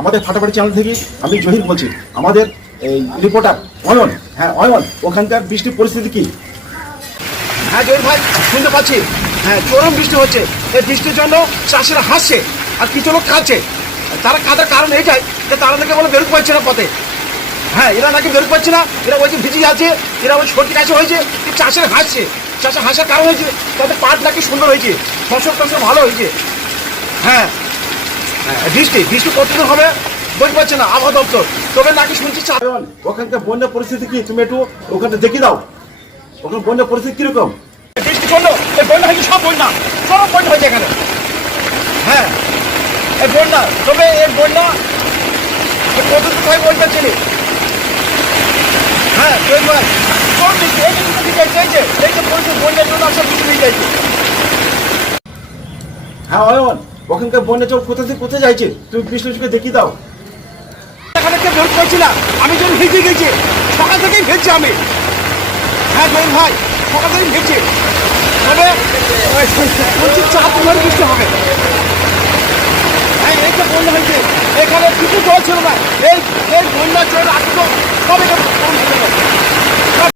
আমাদের ফাটাফাটি চ্যানেল থেকে আমি জহির বলছি। আমাদের এই রিপোর্টার অয়ন, হ্যাঁ অয়ন, ওখানকার বৃষ্টির পরিস্থিতি কি? হ্যাঁ জহির ভাই, শুনতে পাচ্ছি। হ্যাঁ, চরম বৃষ্টি হচ্ছে। এই বৃষ্টির জন্য চাষিরা হাসছে আর কিছু লোক কাঁদছে। তারা কাঁদার কারণ এটাই যে তারা নাকি বলে বেরোতে পারছে না পথে। হ্যাঁ, এরা নাকি বেরোতে পারছে না, এরা ওই যে ভিজে আছে, এরা ওই সর্দি কাছে হয়েছে, চাষের হাসছে। চাষের হাসার কারণ হয়েছে তাদের পাট নাকি সুন্দর হয়েছে, ফসল টসল ভালো হয়েছে। হ্যাঁ, বৃষ্টি বৃষ্টি কতদিন হবে বুঝতে পারছে না আবহাওয়া দপ্তর, তবে নাকি শুনছি ওখানকার বন্যা পরিস্থিতি কি, তুমি একটু ওখানে দেখিয়ে দাও। ওখানে বন্যা পরিস্থিতি কিরকম? বৃষ্টি পড়লো, এই বন্যা হয়েছে, সব বন্যা, সব বন্যা হয়েছে এখানে। হ্যাঁ, এই বন্যা, তবে এই বন্যা কতদিন হয় বলতে পারছি না। হ্যাঁ, সব বৃষ্টি এই যে ঠিক আছে, এই যে পরিস্থিতি বন্যার জন্য সব কিছু হয়ে যাইছে। হ্যাঁ অয়ন, ওখানকার বন্যা চল কোথা থেকে কোথায় যাইছে, তুমি বৃষ্টি দেখিয়ে দাও। এখানে কে বের করছি না, আমি যখন ভিজে গেছি, সকাল থেকেই ভিজছি আমি। হ্যাঁ জয়ন ভাই, সকাল থেকেই ভিজছি, তবে বলছি 4 দিন বৃষ্টি হবে। হ্যাঁ, এই যে বন্যা হয়েছে, এখানে কিছু জল ছিল না, এই বন্যার জল আসতো সব এখানে